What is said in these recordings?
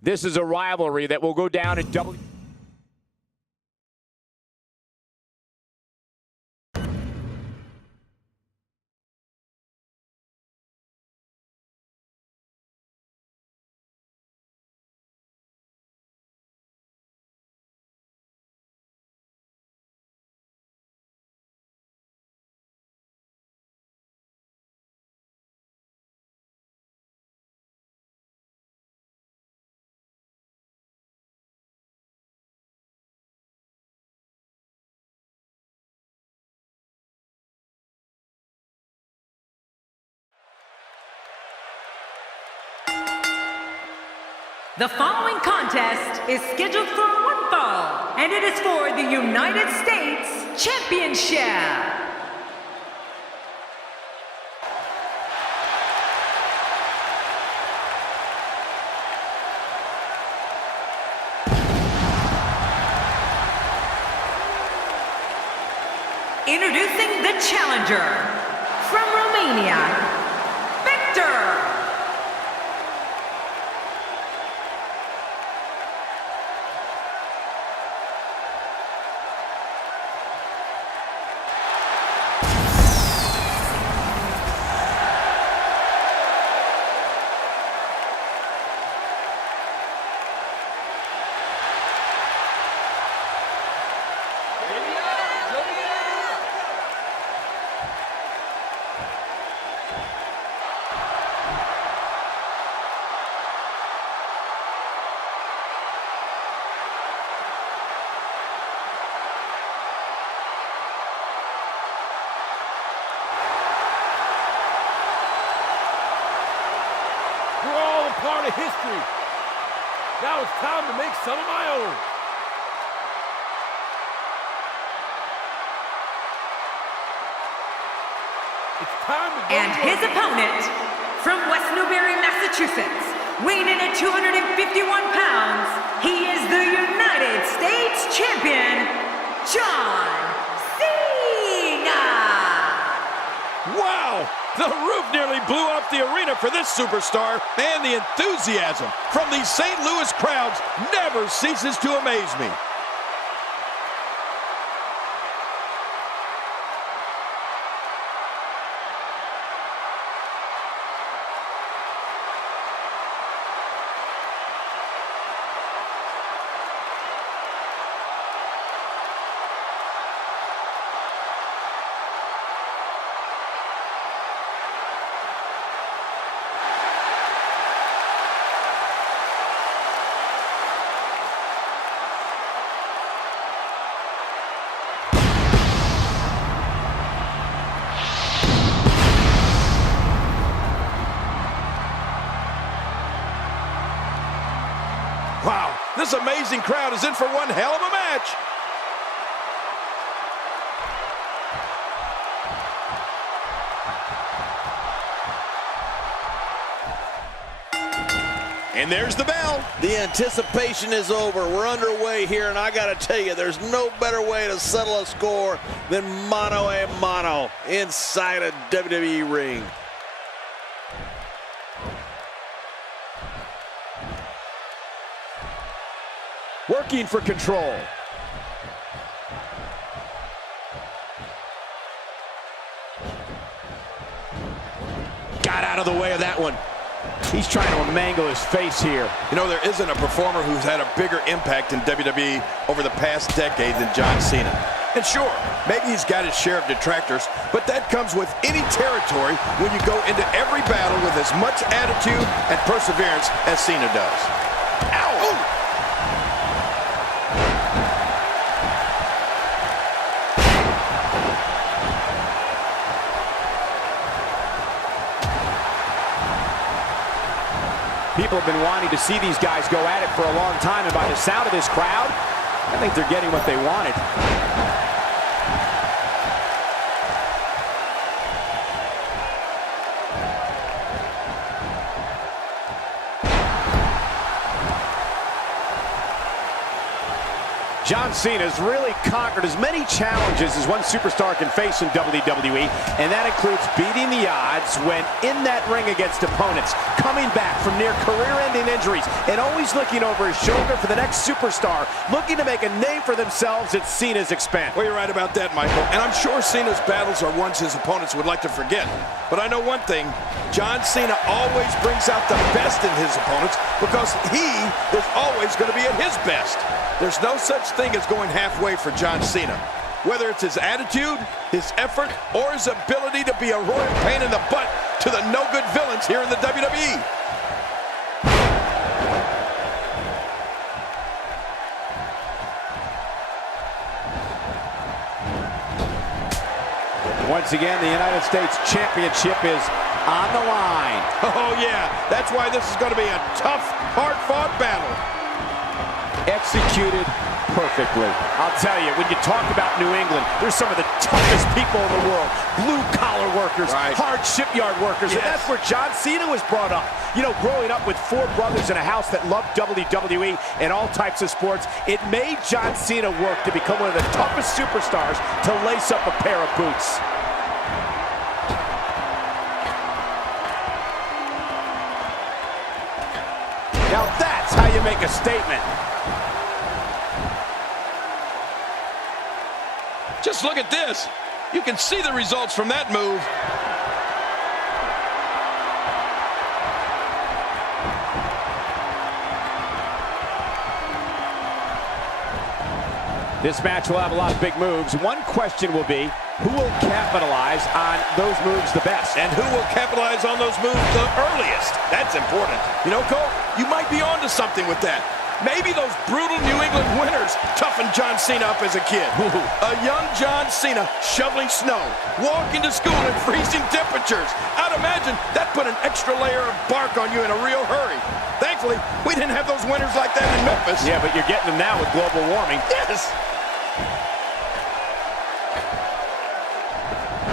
This is a rivalry that will go down in WWE. The following contest is scheduled for one fall, and it is for the United States Championship. Introducing the challenger, from Romania, Victor. We're all a part of history. Now it's time to make some of my own. It's time to go. And his opponent, from West Newbury, Massachusetts, weighing in at 251 pounds, he is the United States Champion, John Cena! Wow! The roof nearly blew off the arena for this superstar, and the enthusiasm from these St. Louis crowds never ceases to amaze me. Wow, this amazing crowd is in for one hell of a match. And there's the bell. The anticipation is over. We're underway here, and I got to tell you, there's no better way to settle a score than mano a mano inside a WWE ring. Working for control. Got out of the way of that one. He's trying to mangle his face here. You know, there isn't a performer who's had a bigger impact in WWE over the past decade than John Cena. And sure, maybe he's got his share of detractors, but that comes with any territory when you go into every battle with as much attitude and perseverance as Cena does. Ow! Ooh. People have been wanting to see these guys go at it for a long time, and by the sound of this crowd, I think they're getting what they wanted. John Cena's really conquered as many challenges as one superstar can face in WWE, and that includes beating the odds when in that ring against opponents, coming back from near career-ending injuries, and always looking over his shoulder for the next superstar, looking to make a name for themselves at Cena's expense. Well, you're right about that, Michael. And I'm sure Cena's battles are ones his opponents would like to forget. But I know one thing, John Cena always brings out the best in his opponents because he is always going to be at his best. There's no such thing as going halfway for John Cena. Whether it's his attitude, his effort, or his ability to be a royal pain in the butt to the no-good villains here in the WWE. Once again, the United States Championship is on the line. Oh, yeah. That's why this is going to be a tough, hard-fought battle. Executed perfectly. I'll tell you, when you talk about New England, there's some of the toughest people in the world. Blue-collar workers, hard shipyard workers, and that's where John Cena was brought up. You know, growing up with four brothers in a house that loved WWE and all types of sports, it made John Cena work to become one of the toughest superstars to lace up a pair of boots. Now that's how you make a statement. Just look at this. You can see the results from that move. This match will have a lot of big moves. One question will be, who will capitalize on those moves the best? And who will capitalize on those moves the earliest? That's important. You know, Cole, you might be onto something with that. Maybe those brutal New England winters toughened John Cena up as a kid. A young John Cena shoveling snow, walking to school in freezing temperatures. I'd imagine that put an extra layer of bark on you in a real hurry. Thankfully, we didn't have those winters like that in Memphis. Yeah, but you're getting them now with global warming. Yes!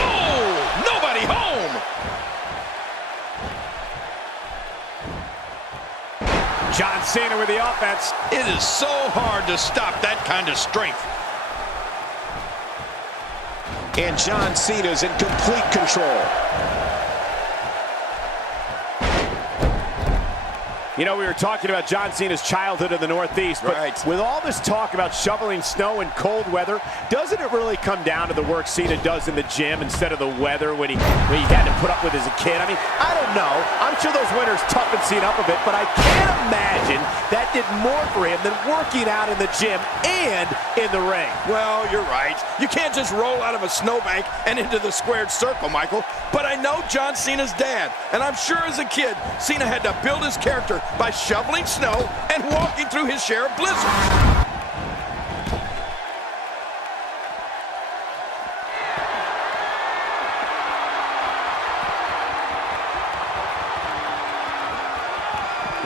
Oh! Nobody home! John Cena with the offense. It is so hard to stop that kind of strength. And John Cena's in complete control. You know, we were talking about John Cena's childhood in the Northeast, but with all this talk about shoveling snow in cold weather, doesn't it really come down to the work Cena does in the gym instead of the weather when he had to put up with as a kid? I mean, I don't know. I'm sure those winters toughened Cena up a bit, but I can't imagine that did more for him than working out in the gym and in the ring. Well, you're right. You can't just roll out of a snowbank and into the squared circle, Michael. But I know John Cena's dad, and I'm sure as a kid, Cena had to build his character by shoveling snow and walking through his share of blizzards.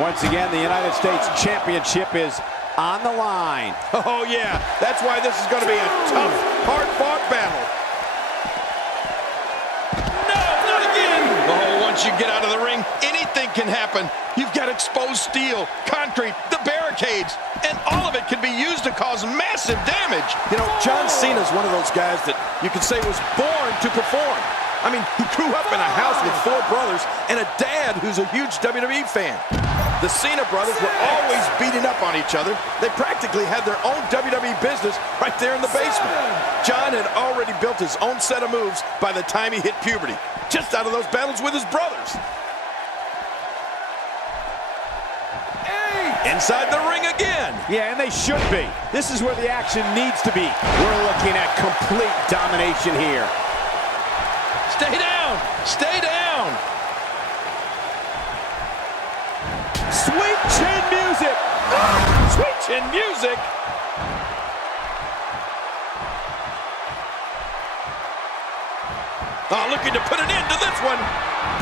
Once again, the United States Championship is on the line. Oh, yeah. That's why this is going to be a tough, hard-fought battle. No, not again! Oh, once you get out of the ring, anything can happen. You've got exposed steel, concrete, the barricades, and all of it can be used to cause massive damage. You know, John Cena's one of those guys that you could say was born to perform. I mean, he grew up in a house with four brothers and a dad who's a huge WWE fan. The Cena brothers were always beating up on each other. They practically had their own WWE business right there in the basement. John had already built his own set of moves by the time he hit puberty, just out of those battles with his brothers. Inside the ring again. Yeah, and they should be. This is where the action needs to be. We're looking at complete domination here. Stay down! Stay down! Sweet chin music! Sweet chin music! Oh, looking to put an end to this one.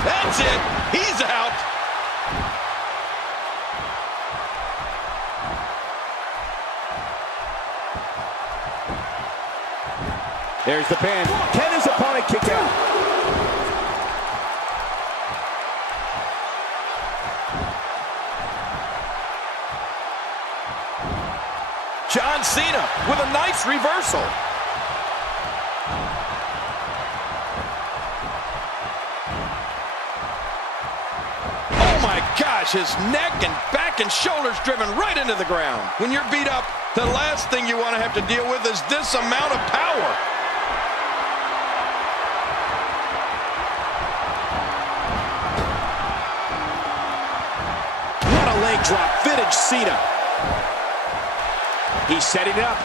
That's it. He's out. There's the pin. Can his opponent kick out? John Cena with a nice reversal. Oh my gosh, his neck and back and shoulders driven right into the ground. When you're beat up, the last thing you want to have to deal with is this amount of power. What a leg drop, vintage Cena. He's setting it up.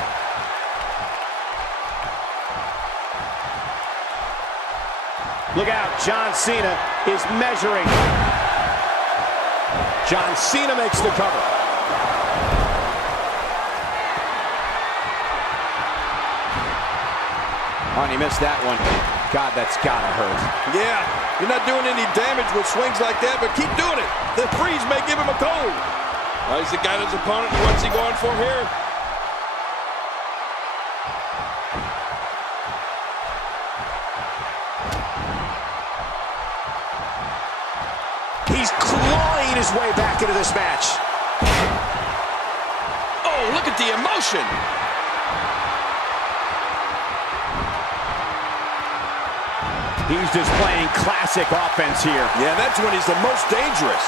Look out, John Cena is measuring. John Cena makes the cover. Oh, and he missed that one. God, that's gotta hurt. Yeah, you're not doing any damage with swings like that, but keep doing it. The freeze may give him a cold. Well, he's got his opponent. What's he going for here? He's clawing his way back into this match. Oh, look at the emotion. He's displaying classic offense here. Yeah, that's when he's the most dangerous.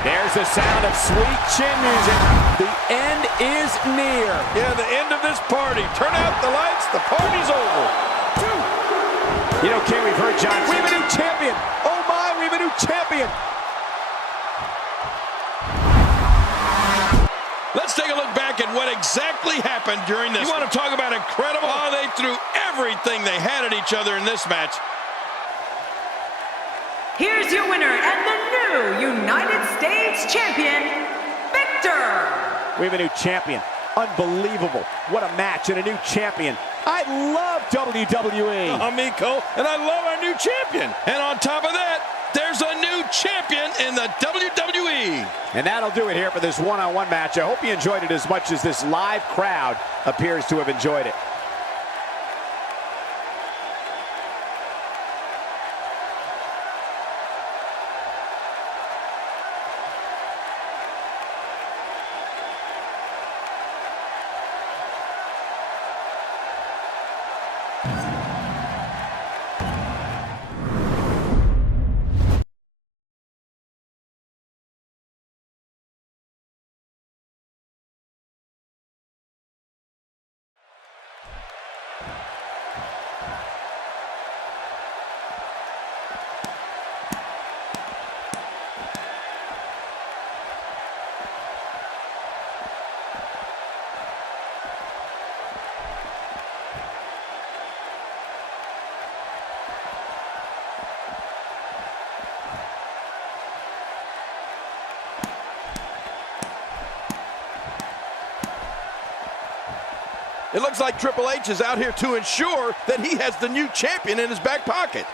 There's the sound of sweet chin music. The end is near. Yeah, the end of this party. Turn out the lights, the party's over. You know, King, we've heard John Cena. We have a new champion. Oh my, we have a new champion. Let's take a look back at what exactly happened during this. You want to talk about incredible? Oh, they threw everything they had at each other in this match. Here's your winner and the new United States Champion, Victor. We have a new champion. Unbelievable. What a match and a new champion. I love WWE. Amico, and I love our new champion. And on top of that, there's a new champion in the WWE. And that'll do it here for this one-on-one match. I hope you enjoyed it as much as this live crowd appears to have enjoyed it. It looks like Triple H is out here to ensure that he has the new champion in his back pocket.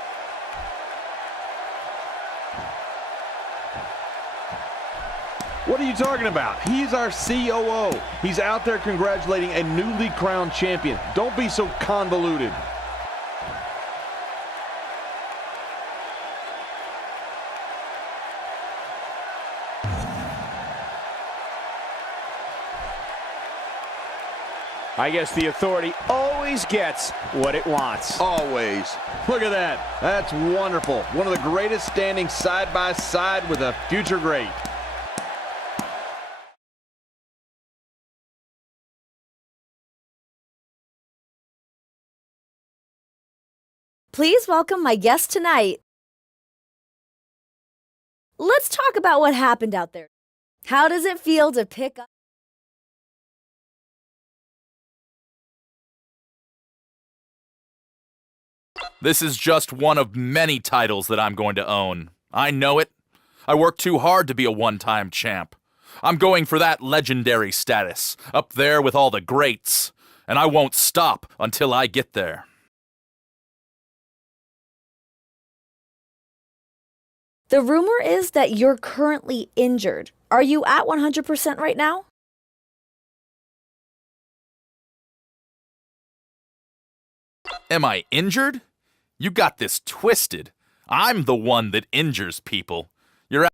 What are you talking about? He's our COO. He's out there congratulating a newly crowned champion. Don't be so convoluted. I guess the authority always gets what it wants. Always. Look at that. That's wonderful. One of the greatest standing side by side with a future great. Please welcome my guest tonight. Let's talk about what happened out there. How does it feel to pick up? This is just one of many titles that I'm going to own. I know it. I worked too hard to be a one-time champ. I'm going for that legendary status, up there with all the greats, and I won't stop until I get there. The rumor is that you're currently injured. Are you at 100% right now? Am I injured? You got this twisted. I'm the one that injures people.